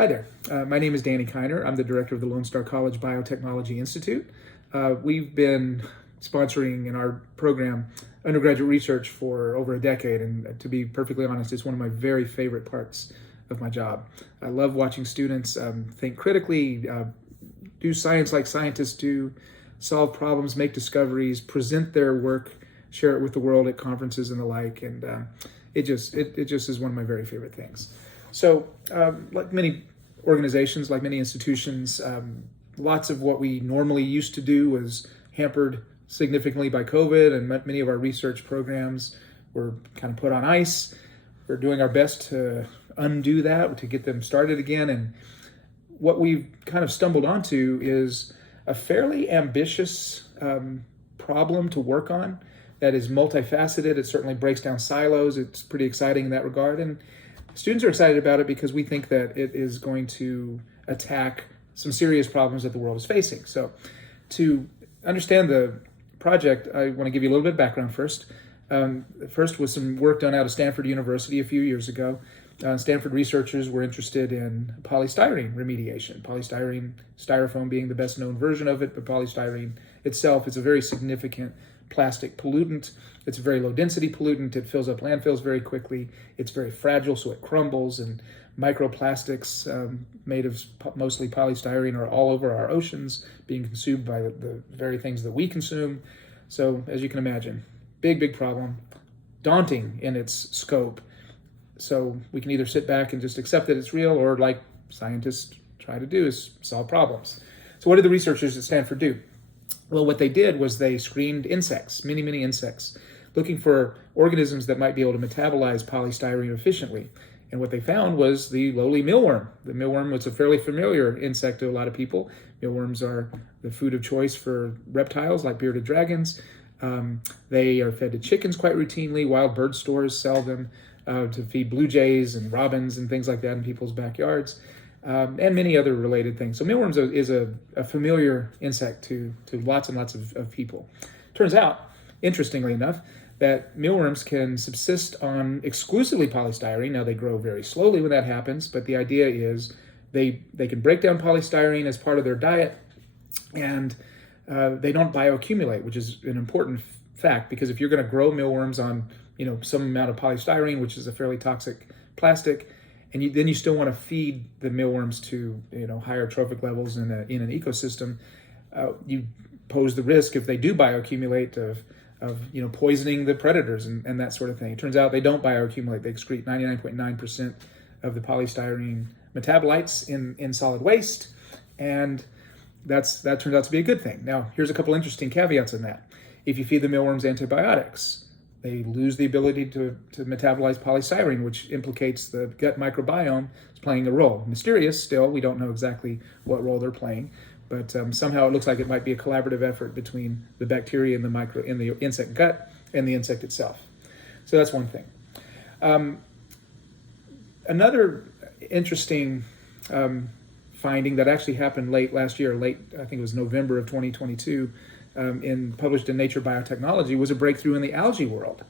Hi there. My name is Danny Kiner. I'm the director of the Lone Star College Biotechnology Institute. We've been sponsoring in our program undergraduate research for over a decade, and to be perfectly honest, it's one of my very favorite parts of my job. I love watching students think critically, do science like scientists do, solve problems, make discoveries, present their work, share it with the world at conferences and the like, and it just is one of my very favorite things. So, like many organizations, like many institutions, lots of what we normally used to do was hampered significantly by COVID, and many of our research programs were kind of put on ice. We're doing our best to undo that, to get them started again. And what we've kind of stumbled onto is a fairly ambitious problem to work on that is multifaceted. It certainly breaks down silos. It's pretty exciting in that regard. And students are excited about it because we think that it is going to attack some serious problems that the world is facing. So to understand the project, I want to give you a little bit of background first. First was some work done out of Stanford University a few years ago. Stanford researchers were interested in polystyrene remediation. Styrofoam being the best known version of it, but polystyrene itself is a very significant plastic pollutant. It's a very low density pollutant. It fills up landfills very quickly. It's very fragile, so it crumbles, and microplastics made of mostly polystyrene are all over our oceans, being consumed by the very things that we consume. So as you can imagine, big problem, daunting in its scope. So we can either sit back and just accept that it's real, or like scientists try to do, is solve problems. So what did the researchers at Stanford do? Well, what they did was they screened insects, many insects, looking for organisms that might be able to metabolize polystyrene efficiently. And what they found was the lowly mealworm. The mealworm was a fairly familiar insect to a lot of people. Mealworms are the food of choice for reptiles like bearded dragons. They are fed to chickens quite routinely. Wild bird stores sell them to feed blue jays and robins and things like that in people's backyards. And many other related things. So mealworms is a familiar insect to lots and lots of people. Turns out, interestingly enough, that mealworms can subsist on exclusively polystyrene. Now, they grow very slowly when that happens, but the idea is they can break down polystyrene as part of their diet, and they don't bioaccumulate, which is an important fact, because if you're going to grow mealworms on some amount of polystyrene, which is a fairly toxic plastic, and then you still want to feed the mealworms to higher trophic levels in an ecosystem, you pose the risk, if they do bioaccumulate, of poisoning the predators and that sort of thing. It turns out they don't bioaccumulate. They excrete 99.9% of the polystyrene metabolites in solid waste, and that turns out to be a good thing. Now, here's a couple interesting caveats in that. If you feed the mealworms antibiotics, they lose the ability to metabolize polystyrene, which implicates the gut microbiome is playing a role. Mysterious still, we don't know exactly what role they're playing, but somehow it looks like it might be a collaborative effort between the bacteria in the insect gut and the insect itself. So that's one thing. Another interesting finding that actually happened late last year, I think it was November of 2022, published in Nature Biotechnology, was a breakthrough in the algae world,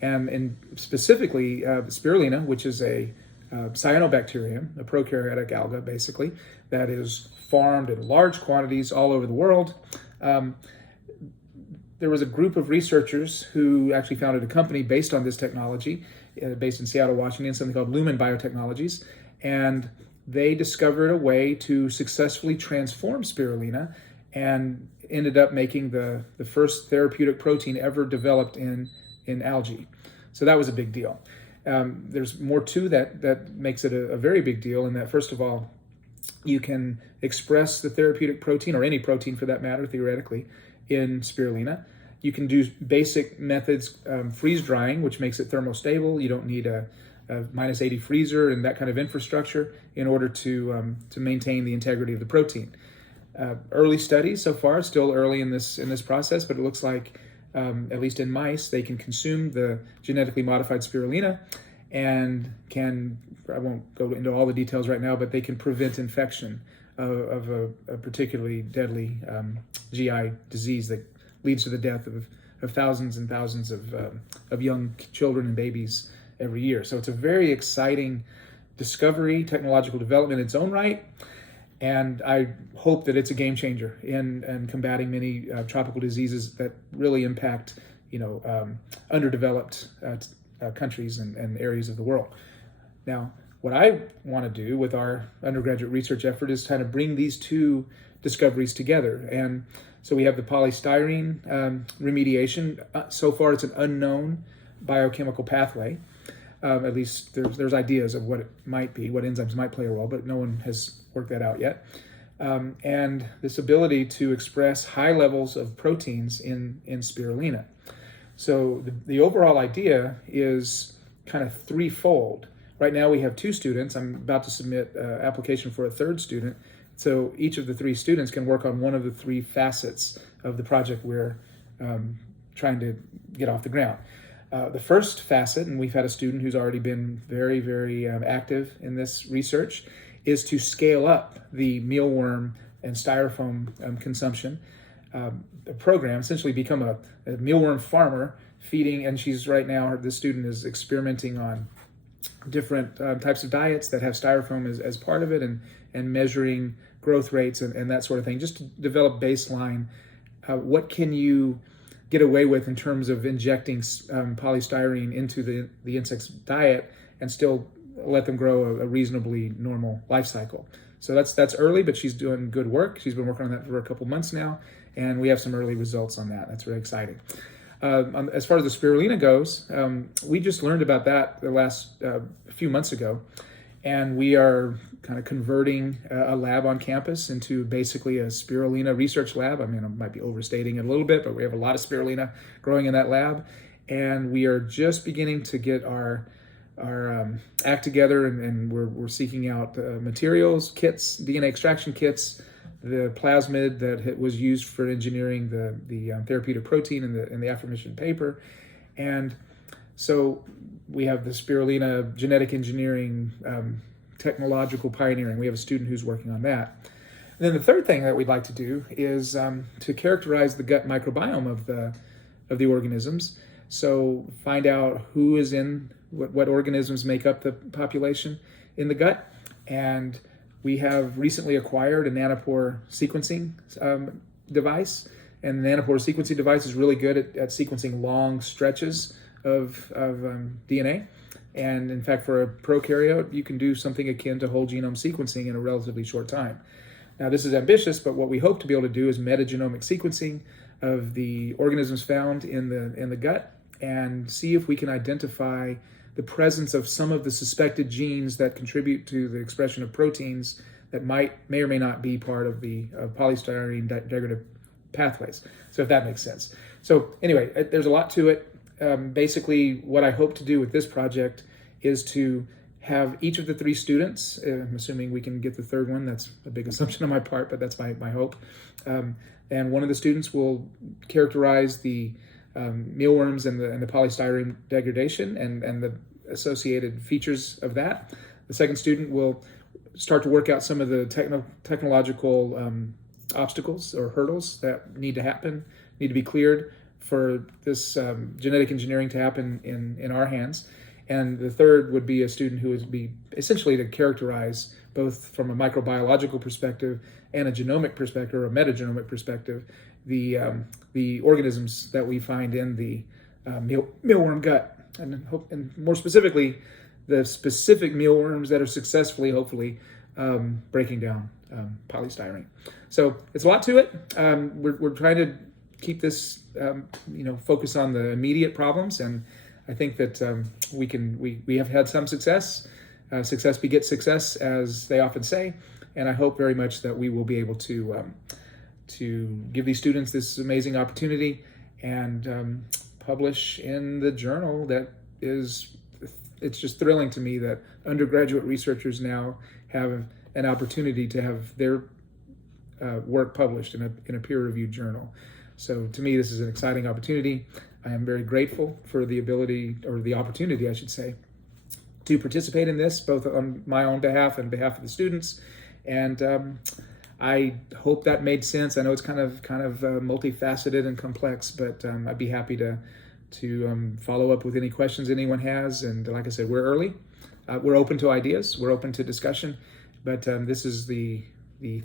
and specifically spirulina, which is a cyanobacterium, a prokaryotic alga, basically, that is farmed in large quantities all over the world. There was a group of researchers who actually founded a company based on this technology, based in Seattle, Washington, something called Lumen Biotechnologies, and they discovered a way to successfully transform spirulina and ended up making the first therapeutic protein ever developed in algae. So that was a big deal. There's more to that makes it a very big deal, in that, first of all, you can express the therapeutic protein, or any protein for that matter, theoretically, in spirulina. You can do basic methods, freeze drying, which makes it thermostable. You don't need a minus 80 freezer and that kind of infrastructure in order to maintain the integrity of the protein. Early studies so far, still early in this process, but it looks like, at least in mice, they can consume the genetically modified spirulina and I won't go into all the details right now, but they can prevent infection of a particularly deadly GI disease that leads to the death of thousands and thousands of young children and babies every year. So it's a very exciting discovery, technological development in its own right. And I hope that it's a game changer in combating many tropical diseases that really impact, underdeveloped countries and areas of the world. Now, what I want to do with our undergraduate research effort is kind of bring these two discoveries together. And so we have the polystyrene remediation. So far, it's an unknown biochemical pathway. At least there's ideas of what it might be, what enzymes might play a role, but no one has worked that out yet. And this ability to express high levels of proteins in spirulina. So the overall idea is kind of threefold. Right now we have 2 students. I'm about to submit an application for a 3rd student. So each of the 3 students can work on one of the 3 facets of the project we're trying to get off the ground. The first facet, and we've had a student who's already been very, very active in this research, is to scale up the mealworm and styrofoam consumption. The program, essentially become a mealworm farmer feeding, and she's right now, this student is experimenting on different types of diets that have styrofoam as part of it, and measuring growth rates and that sort of thing, just to develop baseline. What can you get away with in terms of injecting polystyrene into the insect's diet and still let them grow a reasonably normal life cycle? So that's early, but she's doing good work. She's been working on that for a couple months now, and we have some early results on that. That's really exciting. As far as the spirulina goes, we just learned about that the last few months ago, and we are kind of converting a lab on campus into basically a spirulina research lab. I mean, I might be overstating it a little bit, but we have a lot of spirulina growing in that lab, and we are just beginning to get our act together, and we're seeking out materials, kits, DNA extraction kits, the plasmid that was used for engineering the therapeutic protein in the aforementioned paper. And so we have the spirulina genetic engineering, technological pioneering. We have a student who's working on that. And then the third thing that we'd like to do is to characterize the gut microbiome of the organisms. So find out who is in, what organisms make up the population in the gut. And we have recently acquired a nanopore sequencing device. And the nanopore sequencing device is really good at sequencing long stretches of DNA. And in fact, for a prokaryote, you can do something akin to whole genome sequencing in a relatively short time. Now, this is ambitious, but what we hope to be able to do is metagenomic sequencing of the organisms found in the gut, and see if we can identify the presence of some of the suspected genes that contribute to the expression of proteins that may or may not be part of the polystyrene degradative pathways. So if that makes sense. So anyway, there's a lot to it. Basically, what I hope to do with this project is to have each of the 3 students, I'm assuming we can get the 3rd one, that's a big assumption on my part, but that's my hope. And one of the students will characterize the mealworms and the polystyrene degradation and the associated features of that. The second student will start to work out some of the technological obstacles or hurdles that need to be cleared for this genetic engineering to happen in our hands. And the third would be a student who would be essentially to characterize, both from a microbiological perspective and a genomic perspective, or a metagenomic perspective, the organisms that we find in the mealworm gut, and more specifically, the specific mealworms that are successfully, hopefully, breaking down polystyrene. So it's a lot to it. We're trying to keep this, focus on the immediate problems, and I think that we have had some success. Success begets success, as they often say, and I hope very much that we will be able to give these students this amazing opportunity and publish in the journal that is. It's just thrilling to me that undergraduate researchers now have an opportunity to have their work published in a peer-reviewed journal. So to me, this is an exciting opportunity. I am very grateful for the ability, or the opportunity, I should say, to participate in this, both on my own behalf and behalf of the students. And I hope that made sense. I know it's kind of multifaceted and complex, but I'd be happy to follow up with any questions anyone has. And like I said, we're early, we're open to ideas, we're open to discussion, but this is the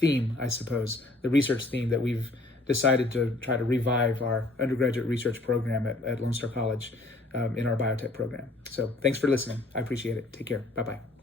theme, I suppose, the research theme that we've decided to try to revive our undergraduate research program at Lone Star College in our biotech program. So thanks for listening. I appreciate it. Take care. Bye-bye.